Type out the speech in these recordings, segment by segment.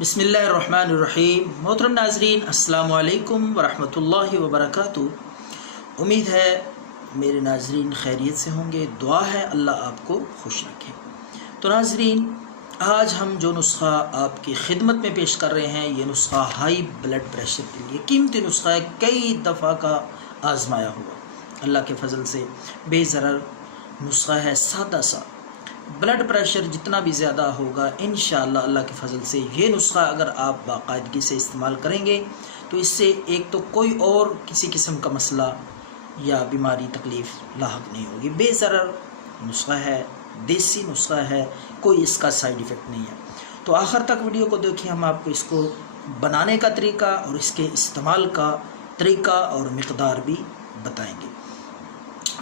बिस्मिल्लाहिर्रहमानिर्रहीम। मोहतरम नाज़रीन, अस्सलामु अलैकुम वरहमतुल्लाहि वबरकातुहू। उम्मीद है मेरे नाज़रीन खैरियत से होंगे। दुआ है अल्लाह आपको खुश रखे। तो नाज़रीन, आज हम जो नुस्ख़ा आपकी खिदमत में पेश कर रहे हैं, ये नुस्ख़ा हाई ब्लड प्रेशर के लिए कीमती नुस्ख़ा है। कई दफ़ा का आज़माया हुआ, अल्लाह के फ़ज़ल से बेज़रर नुस्ख़ा है। सादा सा ब्लड प्रेशर जितना भी ज़्यादा होगा, इंशाअल्लाह अल्लाह के फ़ज़ल से ये नुस्ख़ा अगर आप बाकायदगी से इस्तेमाल करेंगे तो इससे एक तो कोई और किसी किस्म का मसला या बीमारी तकलीफ़ लाहक नहीं होगी। बेज़रर नुस्ख़ा है, देसी नुस्ख़ा है, कोई इसका साइड इफ़ेक्ट नहीं है। तो आखिर तक वीडियो को देखिए, हम आपको इसको बनाने का तरीका और इसके इस्तेमाल का तरीका और मिक़दार भी बताएंगे।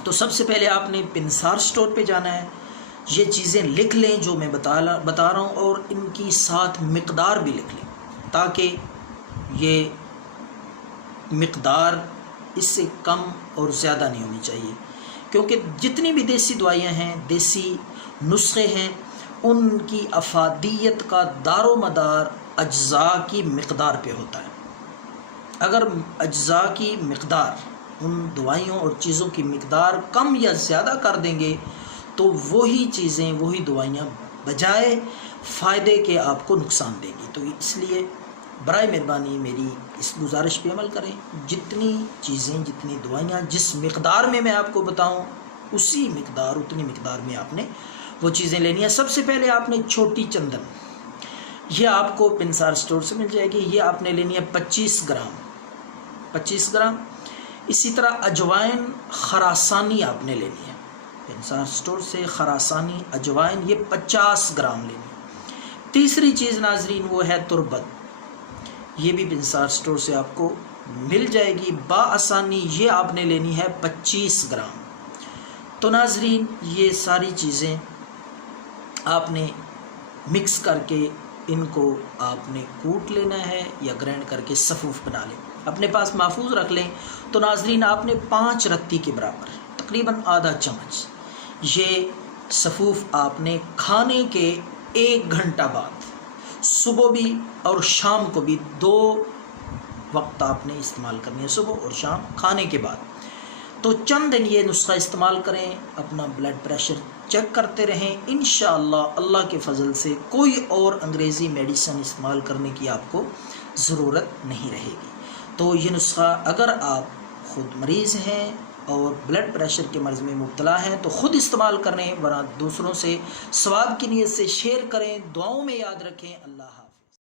तो सबसे पहले आपने पिनसार स्टोर पे जाना है। ये चीज़ें लिख लें जो मैं बता रहा हूँ, और इनकी साथ मिक़दार भी लिख लें, ताकि ये मिक़दार इससे कम और ज़्यादा नहीं होनी चाहिए। क्योंकि जितनी भी देसी दवाइयाँ हैं, देसी नुस्खे हैं, उनकी अफादियत का दारोमदार अज्जा की मिक़दार पे होता है। अगर अज्जा की मिक़दार, उन दवाइयों और चीज़ों की मिक़दार कम या ज़्यादा कर देंगे तो वही चीज़ें, वही दवाइयाँ बजाय फ़ायदे के आपको नुकसान देंगी। तो इसलिए बराए मेहरबानी मेरी इस गुजारिश पे अमल करें। जितनी चीज़ें, जितनी दवाइयाँ जिस मिक़दार में मैं आपको बताऊँ, उसी मिक़दार, उतनी मिक़दार में आपने वो चीज़ें लेनी है। सबसे पहले आपने छोटी चंदन, ये आपको पिनसार स्टोर से मिल जाएगी। ये आपने लेनी है 25 ग्राम। इसी तरह अजवाइन खरासानी आपने लेनी है पिनसार स्टोर से। खरासानी अजवाइन ये 50 ग्राम लेनी है। तीसरी चीज़ नाजरीन वो है तुरबत। ये भी पिनसार स्टोर से आपको मिल जाएगी बाआसानी। ये आपने लेनी है 25 ग्राम। तो नाजरीन, ये सारी चीज़ें आपने मिक्स करके इनको आपने कूट लेना है या ग्राइंड करके सफ़ूफ बना लें, अपने पास महफूज रख लें। तो नाजरीन, आपने 5 रत्ती के बराबर, तकरीबन आधा चम्मच, ये सफ़ूफ आपने खाने के 1 घंटा बाद, सुबह भी और शाम को भी 2 वक्त आपने इस्तेमाल करनी है, सुबह और शाम खाने के बाद। तो चंद दिन ये नुस्खा इस्तेमाल करें, अपना ब्लड प्रेशर चेक करते रहें। इंशाअल्लाह अल्लाह के फ़ज़ल से कोई और अंग्रेज़ी मेडिसिन इस्तेमाल करने की आपको ज़रूरत नहीं रहेगी। तो ये नुस्खा अगर आप ख़ुद मरीज़ हैं और ब्लड प्रेशर के मर्ज़ में मुब्तला हैं तो ख़ुद इस्तेमाल करें, वरना दूसरों से सवाब की नीयत से शेयर करें। दुआओं में याद रखें। अल्लाह हाफ़िज़।